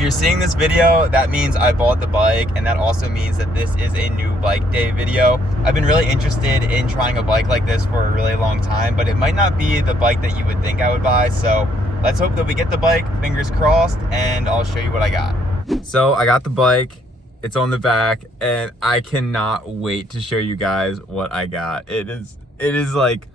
If you're seeing this video, that means I bought the bike, and that also means that this is a new bike day video. I've been really interested in trying a bike like this for a really long time, but it might not be the bike that you would think I would buy, so let's hope that we get the bike, fingers crossed, and I'll show you what I got. So I got the bike, it's on the back, and I cannot wait to show you guys what I got. It is like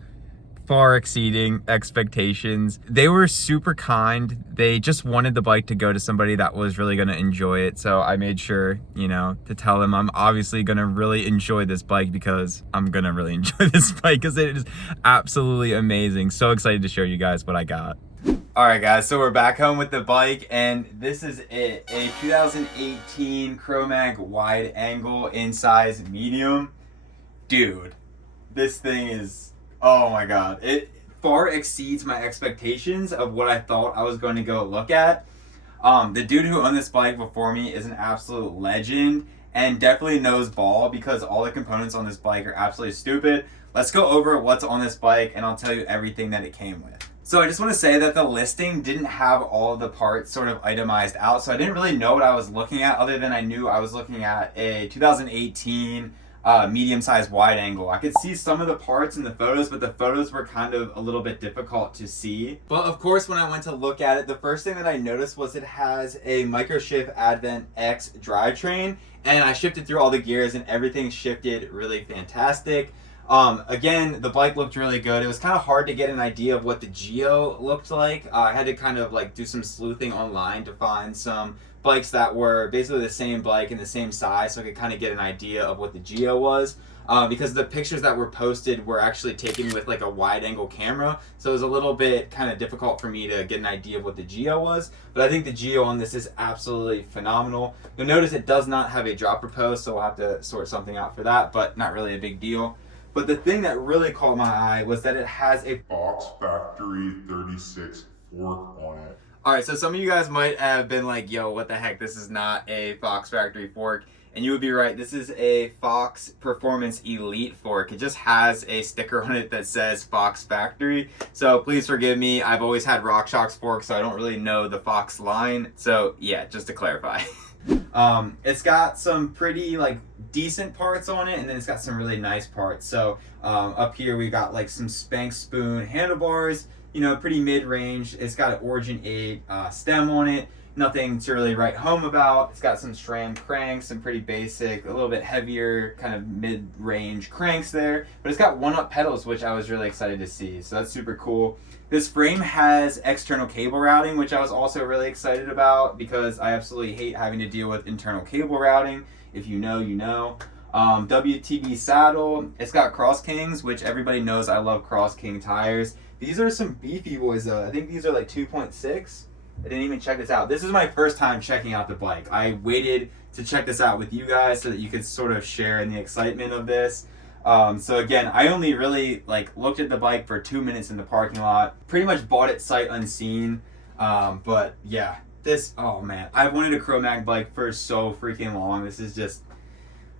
far exceeding expectations. They were super kind. They just wanted the bike to go to somebody that was really going to enjoy it. So I made sure, to tell them I'm obviously going to really enjoy this bike because I'm going to really enjoy this bike because it is absolutely amazing. So excited to show you guys what I got. All right, guys, so we're back home with the bike, and this is it. A 2018 Chromag Wideangle in size medium. Dude, this thing is, oh my God. It far exceeds my expectations of what I thought I was going to go look at. The dude who owned this bike before me is an absolute legend and definitely knows ball because all the components on this bike are absolutely stupid. Let's go over what's on this bike and I'll tell you everything that it came with. So I just want to say that the listing didn't have all of the parts sort of itemized out, so I didn't really know what I was looking at other than I knew I was looking at a 2018 medium-sized wide angle. I could see some of the parts in the photos, but the photos were kind of a little bit difficult to see. But of course, when I went to look at it, the first thing that I noticed was it has a Microshift Advent X drivetrain, and I shifted through all the gears and everything shifted really fantastic. Again, the bike looked really good. It was kind of hard to get an idea of what the geo looked like. I had to kind of like do some sleuthing online to find some bikes that were basically the same bike and the same size, so I could kind of get an idea of what the geo was. Because the pictures that were posted were actually taken with like a wide angle camera, so it was a little bit kind of difficult for me to get an idea of what the geo was, but I think the geo on this is absolutely phenomenal. You'll notice it does not have a dropper post, so we'll have to sort something out for that, but not really a big deal. But the thing that really caught my eye was that it has a Fox Factory 36 fork on it. Alright, so some of you guys might have been like, yo, what the heck, this is not a Fox Factory fork. And you would be right, this is a Fox Performance Elite fork. It just has a sticker on it that says Fox Factory. So please forgive me, I've always had RockShox forks, so I don't really know the Fox line. So yeah, just to clarify. It's got some pretty like decent parts on it, and then it's got some really nice parts. So up here we got like some Spank Spoon handlebars, pretty mid-range. It's got an Origin 8 stem on it, nothing to really write home about. It's got some SRAM cranks, some pretty basic, a little bit heavier kind of mid-range cranks there, but it's got one-up pedals, which I was really excited to see, so that's super cool. This frame has external cable routing, which I was also really excited about because I absolutely hate having to deal with internal cable routing. If you know, you know. WTB saddle. It's got Cross Kings, which everybody knows I love Cross King tires. These are some beefy boys though. I think these are like 2.6. I didn't even check this out. This is my first time checking out the bike. I waited to check this out with you guys so that you could sort of share in the excitement of this. So again, I only really looked at the bike for 2 minutes in the parking lot. Pretty much bought it sight unseen. But yeah, oh man, I've wanted a Chromag bike for so freaking long. This is just,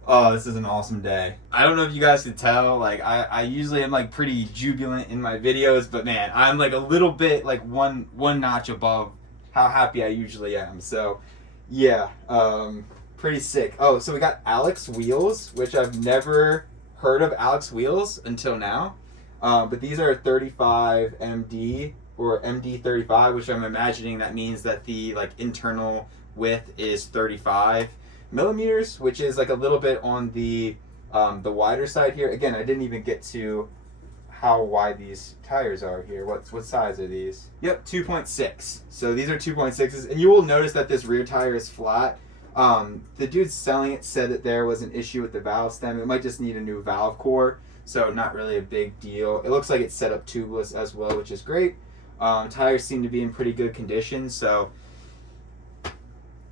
oh, this is an awesome day. I don't know if you guys can tell, I usually am pretty jubilant in my videos, but man, I'm a little bit one notch above how happy I usually am. So yeah, pretty sick. Oh, so we got Alex wheels, which I've never heard of Alex wheels until now. But these are 35 MD or MD 35, which I'm imagining that means that the internal width is 35 millimeters, which is a little bit on the wider side here. Again, I didn't even get to how wide these tires are here. What size are these? Yep, 2.6. So these are 2.6s, and you will notice that this rear tire is flat. The dude selling it said that there was an issue with the valve stem. It might just need a new valve core, so not really a big deal. It looks like it's set up tubeless as well, which is great. Tires seem to be in pretty good condition, so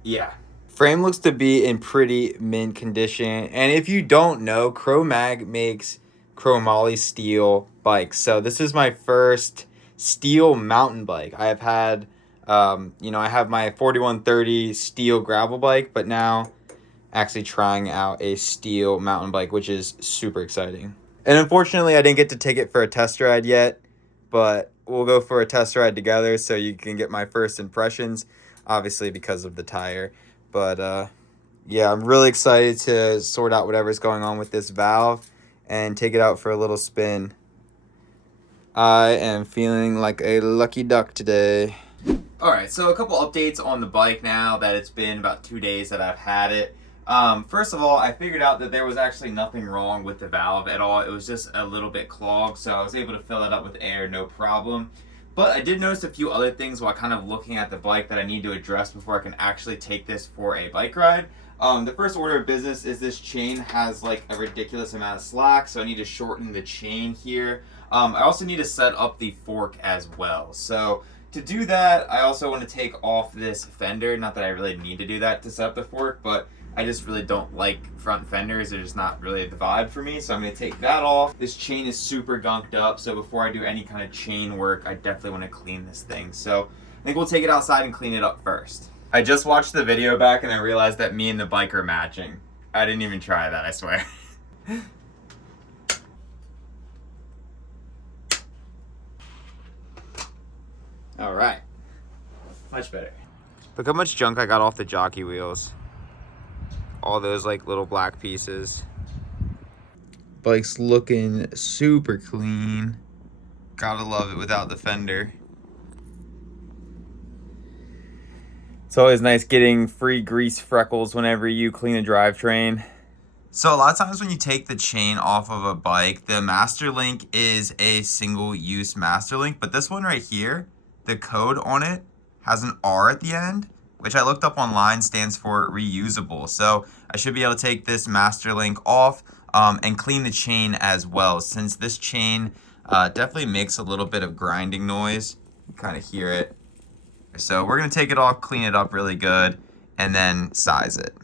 yeah. Frame looks to be in pretty mint condition, and if you don't know, Chromag makes chromoly steel bikes. So this is my first steel mountain bike. I have had I have my 4130 steel gravel bike, but now actually trying out a steel mountain bike, which is super exciting. And unfortunately, I didn't get to take it for a test ride yet, but we'll go for a test ride together so you can get my first impressions. obviously because of the tire. But yeah, I'm really excited to sort out whatever's going on with this valve and take it out for a little spin. I am feeling like a lucky duck today. Alright, so a couple updates on the bike now that it's been about 2 days that I've had it. First of all, I figured out that there was actually nothing wrong with the valve at all. It was just a little bit clogged, so I was able to fill it up with air, no problem. But I did notice a few other things while kind of looking at the bike that I need to address before I can actually take this for a bike ride. The first order of business is this chain has like a ridiculous amount of slack, so I need to shorten the chain here. I also need to set up the fork as well. So to do that, I also want to take off this fender. Not that I really need to do that to set up the fork, but I just really don't like front fenders. They're just not really the vibe for me, so I'm going to take that off. This chain is super gunked up, so before I do any kind of chain work, I definitely want to clean this thing. So I think we'll take it outside and clean it up first. I just watched the video back and I realized that me and the bike are matching. I didn't even try that, I swear. All right, much better. Look how much junk I got off the jockey wheels. All those like little black pieces. Bike's looking super clean. Gotta love it without the fender. It's always nice getting free grease freckles whenever you clean a drivetrain. So a lot of times when you take the chain off of a bike, the master link is a single use master link, but this one right here, the code on it has an R at the end, which I looked up online stands for reusable. So I should be able to take this master link off and clean the chain as well, since this chain definitely makes a little bit of grinding noise. You kind of hear it. So we're gonna take it off, clean it up really good, and then size it.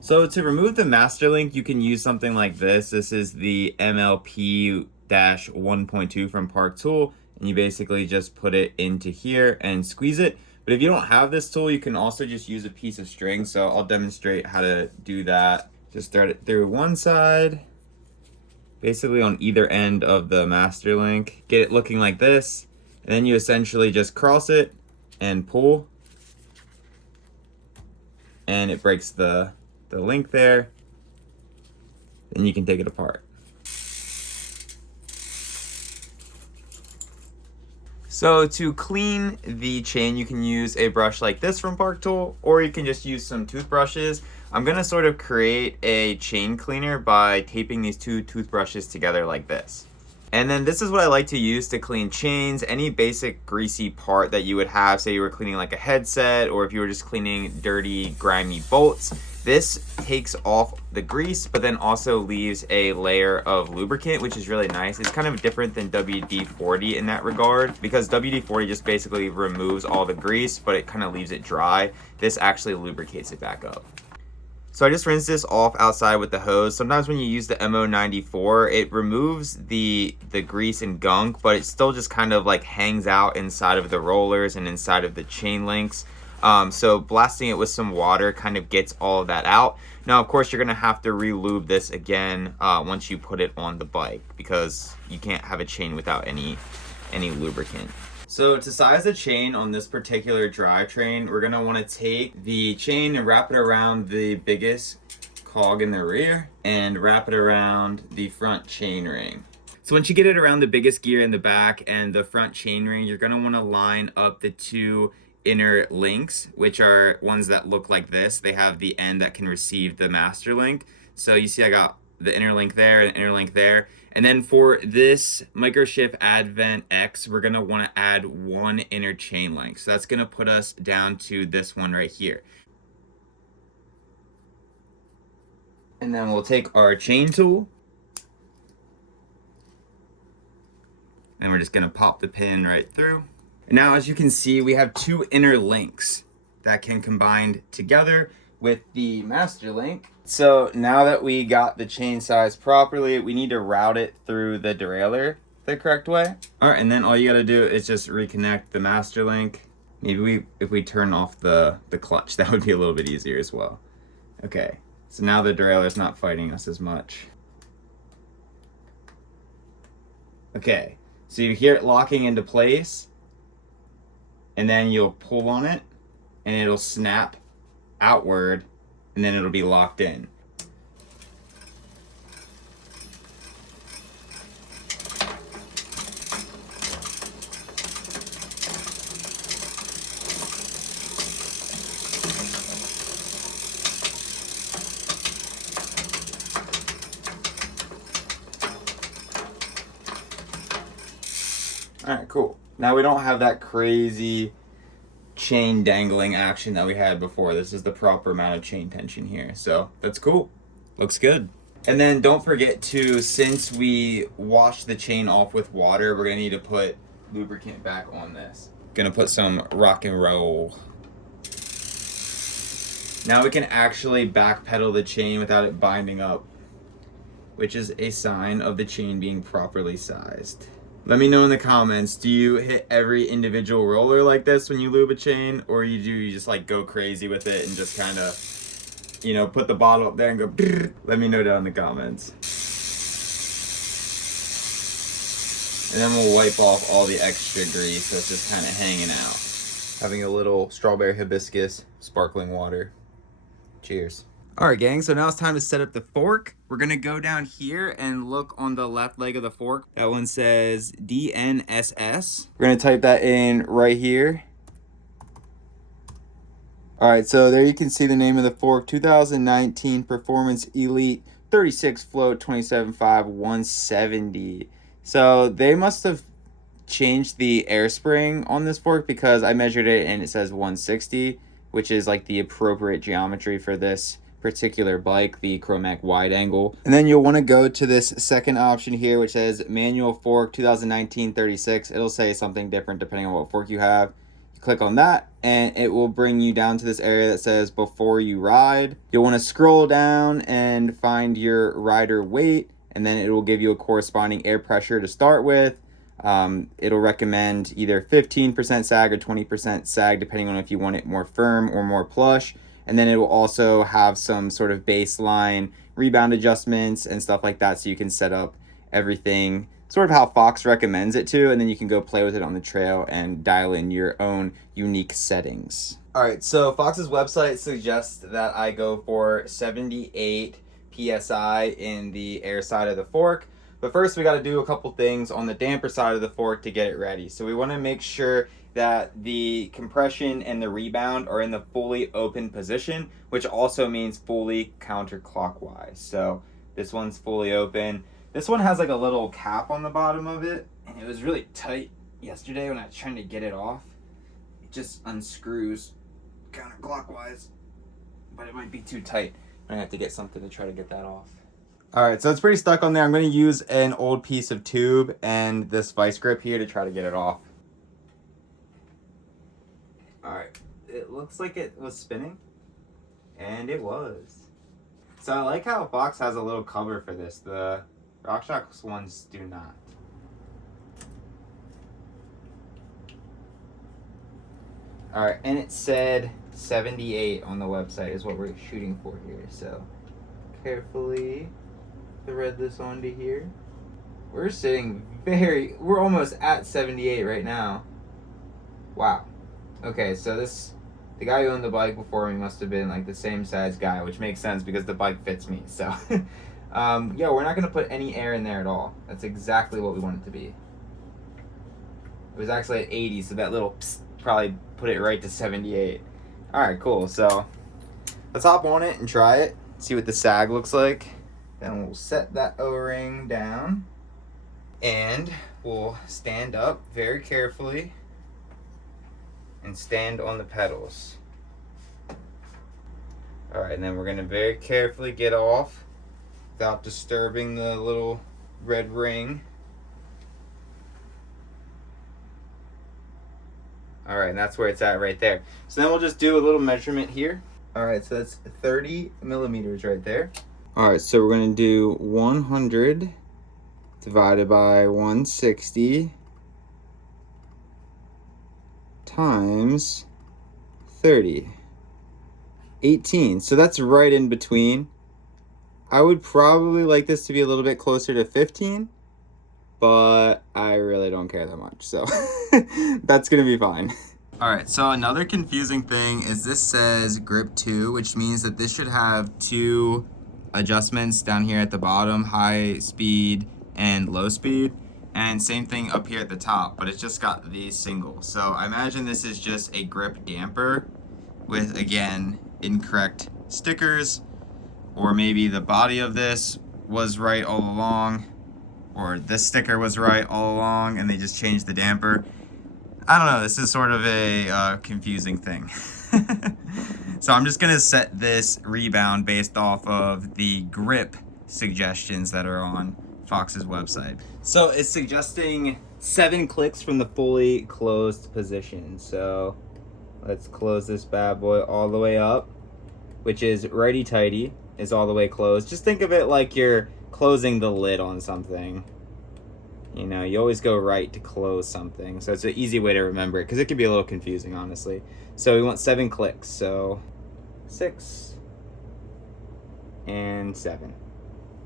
So to remove the master link, you can use something like this. This is the MLP-1.2 from Park Tool, and you basically just put it into here and squeeze it. But if you don't have this tool, you can also just use a piece of string. So I'll demonstrate how to do that. Just thread it through one side, basically on either end of the master link. Get it looking like this, and then you essentially just cross it and pull, and it breaks the link there. Then you can take it apart. So to clean the chain, you can use a brush like this from Park Tool, or you can just use some toothbrushes. I'm gonna sort of create a chain cleaner by taping these two toothbrushes together like this. And then this is what I like to use to clean chains, any basic greasy part that you would have, say you were cleaning like a headset, or if you were just cleaning dirty, grimy bolts. This takes off the grease, but then also leaves a layer of lubricant, which is really nice. It's kind of different than WD-40 in that regard, because WD-40 just basically removes all the grease, but it kind of leaves it dry. This actually lubricates it back up. So I just rinsed this off outside with the hose. Sometimes when you use the MO94, it removes the grease and gunk, but it still just kind of like hangs out inside of the rollers and inside of the chain links. So blasting it with some water kind of gets all of that out. Now, of course, you're gonna have to re-lube this again once you put it on the bike, because you can't have a chain without any lubricant. So to size the chain on this particular drivetrain, we're gonna wanna take the chain and wrap it around the biggest cog in the rear and wrap it around the front chain ring. So once you get it around the biggest gear in the back and the front chain ring, you're gonna wanna line up the two inner links, which are ones that look like this. They have the end that can receive the master link. So you see I got the inner link there and inner link there. And then for this Microship Advent X, we're gonna wanna add one inner chain link. So that's gonna put us down to this one right here. And then we'll take our chain tool, and we're just gonna pop the pin right through. And now, as you can see, we have two inner links that can combine together with the master link. So now that we got the chain size properly, we need to route it through the derailleur the correct way. All right, and then all you gotta do is just reconnect the master link. Maybe if we turn off the clutch, that would be a little bit easier as well. Okay, so now the derailleur is not fighting us as much. Okay, so you hear it locking into place, and then you'll pull on it, and it'll snap outward, and then it'll be locked in. All right, cool. Now we don't have that crazy chain dangling action that we had before. This is the proper amount of chain tension here. So that's cool. Looks good. And then don't forget to, since we wash the chain off with water, we're gonna need to put lubricant back on this. Gonna put some rock and roll. Now we can actually backpedal the chain without it binding up, which is a sign of the chain being properly sized. Let me know in the comments, do you hit every individual roller like this when you lube a chain, or you just like go crazy with it and just kind of, you know, put the bottle up there and go brrr? Let me know down in the comments. And then we'll wipe off all the extra grease that's just kind of hanging out. Having a little strawberry hibiscus sparkling water. Cheers. All right, gang, so now it's time to set up the fork. We're gonna go down here and look on the left leg of the fork. That one says DNSS. We're gonna type that in right here. All right, so there you can see the name of the fork, 2019 Performance Elite 36 float 27.5 170. So they must have changed the air spring on this fork, because I measured it and it says 160, which is like the appropriate geometry for this particular bike, the Chromag Wideangle. And then you'll want to go to this second option here, which says manual fork 2019 36. It'll say something different depending on what fork you have. You click on that and it will bring you down to this area that says before you ride. You'll want to scroll down and find your rider weight, and then it will give you a corresponding air pressure to start with. It'll recommend either 15% sag or 20% sag, depending on if you want it more firm or more plush. And then it will also have some sort of baseline rebound adjustments and stuff like that, so you can set up everything sort of how Fox recommends it to, and then you can go play with it on the trail and dial in your own unique settings. All right, so Fox's website suggests that I go for 78 PSI in the air side of the fork. But first we got to do a couple things on the damper side of the fork to get it ready. So we want to make sure that the compression and the rebound are in the fully open position, which also means fully counterclockwise. So this one's fully open. This one has like a little cap on the bottom of it, and it was really tight yesterday when I was trying to get it off. It just unscrews counterclockwise, but it might be too tight. I'm gonna have to get something to try to get that off. All right, so it's pretty stuck on there. I'm gonna use an old piece of tube and this vice grip here to try to get it off. All right, it looks like it was spinning, and it was. So I like how Fox has a little cover for this. The RockShox ones do not. All right, and it said 78 on the website is what we're shooting for here. So carefully thread this onto here. We're almost at 78 right now. Wow. Okay, so the guy who owned the bike before me must have been like the same size guy, which makes sense because the bike fits me. So, yeah, we're not gonna put any air in there at all. That's exactly what we want it to be. It was actually at 80, so that little psst probably put it right to 78. All right, cool. So let's hop on it and try it. See what the sag looks like. Then we'll set that O-ring down, and we'll stand up very carefully and stand on the pedals. All right, and then we're gonna very carefully get off without disturbing the little red ring. All right, and that's where it's at right there. So then we'll just do a little measurement here. All right, so that's 30 millimeters right there. All right, so we're gonna do 100 divided by 160 times 30. 18. So that's right in between. I would probably like this to be a little bit closer to 15, but I really don't care that much. So that's gonna be fine. Alright, so another confusing thing is this says grip 2, which means that this should have 2 adjustments down here at the bottom, high speed and low speed, and same thing up here at the top, but it's just got these singles. So I imagine this is just a grip damper with, again, incorrect stickers, or maybe the body of this was right all along, or this sticker was right all along and they just changed the damper. I don't know, this is sort of a confusing thing. So I'm just gonna set this rebound based off of the grip suggestions that are on Fox's website. So it's suggesting 7 clicks from the fully closed position. So let's close this bad boy all the way up, which is righty-tighty, is all the way closed. Just think of it like you're closing the lid on something. You know, you always go right to close something. So it's an easy way to remember it, because it can be a little confusing, honestly. So we want 7 clicks. So 6 and 7.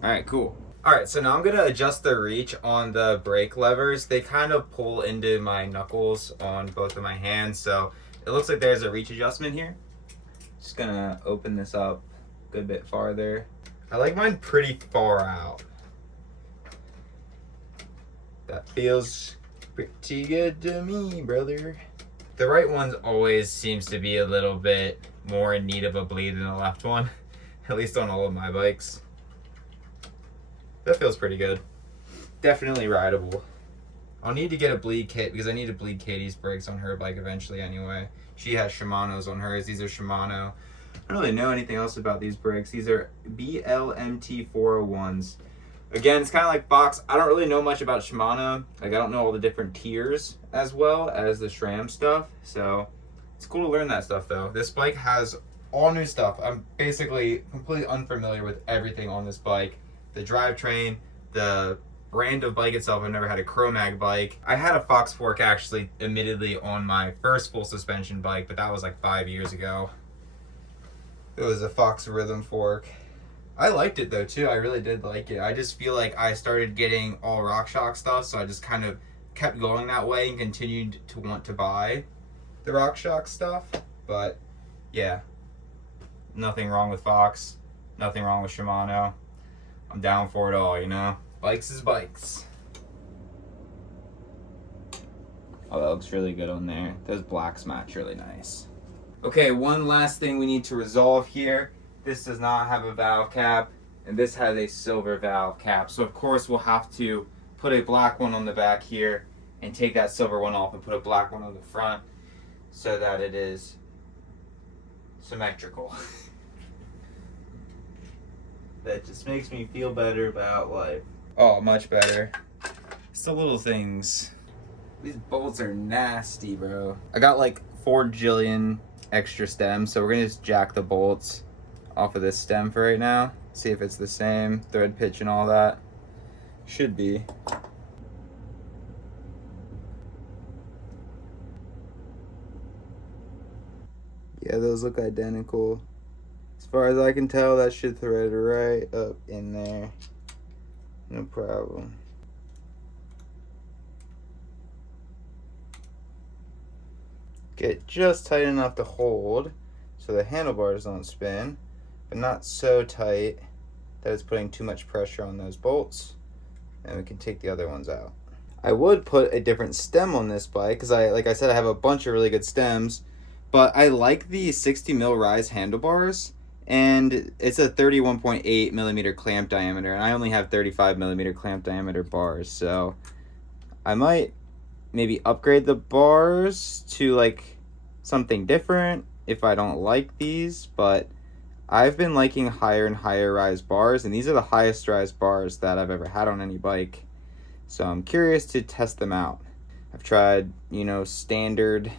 All right, cool. All right, so now I'm gonna adjust the reach on the brake levers. They kind of pull into my knuckles on both of my hands. So it looks like there's a reach adjustment here. Just gonna open this up a good bit farther. I like mine pretty far out. That feels pretty good to me, brother. The right one always seems to be a little bit more in need of a bleed than the left one, at least on all of my bikes. That feels pretty good. Definitely rideable. I'll need to get a bleed kit because I need to bleed Katie's brakes on her bike eventually anyway. She has Shimano's on hers. These are Shimano. I don't really know anything else about these brakes. These are BLMT 401s. Again, it's kind of like Fox. I don't really know much about Shimano. Like, I don't know all the different tiers as well as the SRAM stuff. So it's cool to learn that stuff, though. This bike has all new stuff. I'm basically completely unfamiliar with everything on this bike. The drivetrain, the brand of bike itself. I've never had a Chromag bike. I had a Fox fork, actually, admittedly, on my first full suspension bike, but that was like 5 years ago. It was a Fox Rhythm fork. I liked it though too. I really did like it. I just feel like I started getting all RockShox stuff, so I just kind of kept going that way and continued to want to buy the RockShox stuff. But yeah, nothing wrong with Fox, nothing wrong with Shimano. I'm down for it all, you know? Bikes is bikes. Oh, that looks really good on there. Those blacks match really nice. Okay, one last thing we need to resolve here. This does not have a valve cap, and this has a silver valve cap. So of course we'll have to put a black one on the back here and take that silver one off and put a black one on the front so that it is symmetrical. That just makes me feel better about life. Oh, much better. It's the little things. These bolts are nasty, bro. I got like 4 jillion extra stems, so we're gonna just jack the bolts off of this stem for right now. See if it's the same thread pitch and all that. Should be. Yeah, those look identical. As far as I can tell, that should thread right up in there. No problem. Get just tight enough to hold so the handlebars don't spin, but not so tight that it's putting too much pressure on those bolts, and we can take the other ones out. I would put a different stem on this bike because like I said, I have a bunch of really good stems, but I like the 60 mil rise handlebars, and it's a 31.8 millimeter clamp diameter, and I only have 35 millimeter clamp diameter bars, so I might maybe upgrade the bars to like something different if I don't like these, but I've been liking higher and higher rise bars, and these are the highest rise bars that I've ever had on any bike. So I'm curious to test them out. I've tried, you know, standard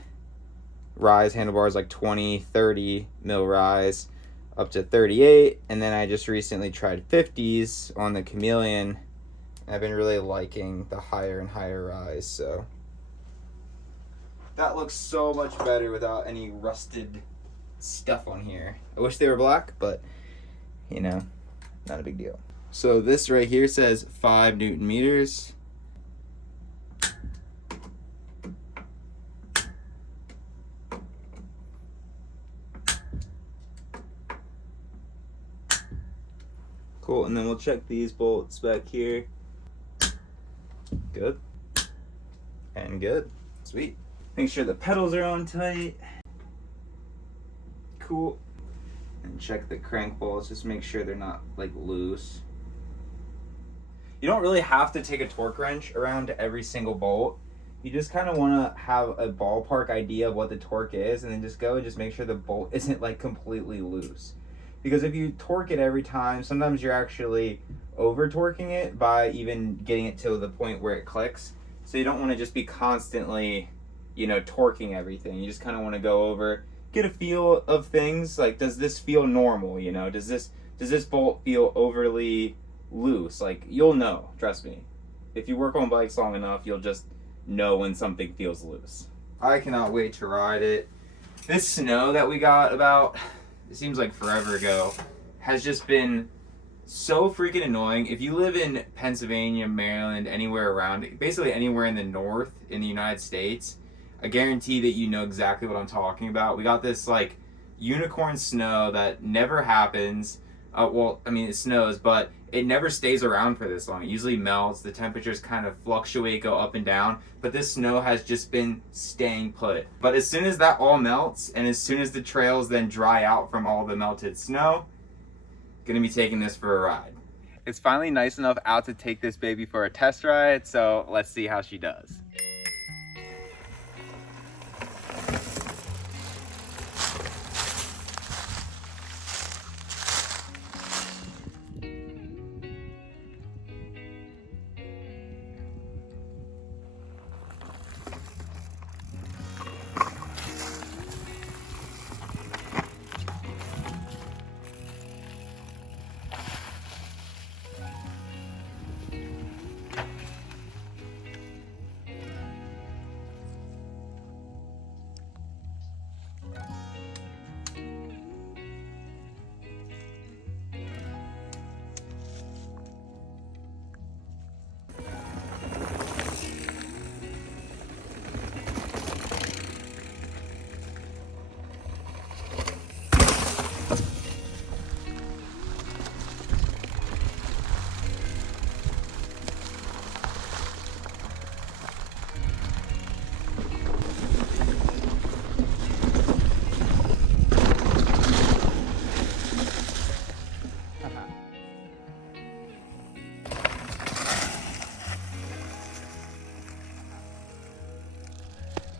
rise handlebars like 20, 30 mil rise up to 38, and then I just recently tried 50s on the Chameleon. I've been really liking the higher and higher rise, so that looks so much better without any rusted stuff on here. I wish they were black, but you know, not a big deal. So this right here says 5 Newton meters. Cool, and then we'll check these bolts back here. Good. And good. Sweet. Make sure the pedals are on tight. Cool. And check the crank bolts, just make sure they're not like loose. You don't really have to take a torque wrench around to every single bolt. You just kind of want to have a ballpark idea of what the torque is, and then just make sure the bolt isn't like completely loose. Because if you torque it every time, sometimes you're actually over torquing it by even getting it to the point where it clicks. So you don't want to just be constantly, you know, torquing everything. You just kind of want to go over, get a feel of things. Like, does this feel normal? You know, does this bolt feel overly loose? Like, you'll know, trust me. If you work on bikes long enough, you'll just know when something feels loose. I cannot wait to ride it. This snow that we got about, it seems like forever ago, has just been so freaking annoying. If you live in Pennsylvania, Maryland, anywhere around, basically anywhere in the north in the United States, I guarantee that you know exactly what I'm talking about. We got this like unicorn snow that never happens. Well, I mean, it snows, but it never stays around for this long. It usually melts. The temperatures kind of fluctuate, go up and down. But this snow has just been staying put. But as soon as that all melts, and as soon as the trails then dry out from all the melted snow, gonna be taking this for a ride. It's finally nice enough out to take this baby for a test ride, so let's see how she does.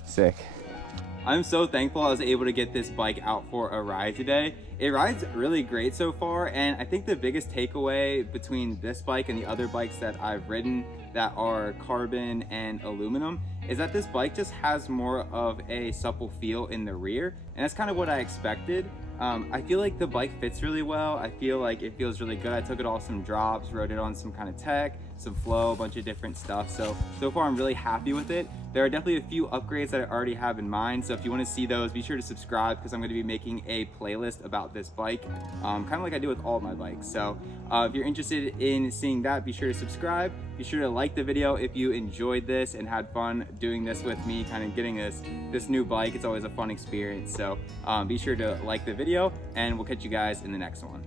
Sick. I'm so thankful I was able to get this bike out for a ride today. It rides really great so far, and I think the biggest takeaway between this bike and the other bikes that I've ridden that are carbon and aluminum is that this bike just has more of a supple feel in the rear, and that's kind of what I expected. I feel like the bike fits really well. I feel like it feels really good. I took it off some drops, rode it on some kind of tech, some flow, a bunch of different stuff. So far I'm really happy with it. There are definitely a few upgrades that I already have in mind. So if you want to see those, be sure to subscribe because I'm going to be making a playlist about this bike, kind of like I do with all of my bikes. So if you're interested in seeing that, be sure to subscribe. Be sure to like the video if you enjoyed this and had fun doing this with me, kind of getting this new bike. It's always a fun experience. So be sure to like the video and we'll catch you guys in the next one.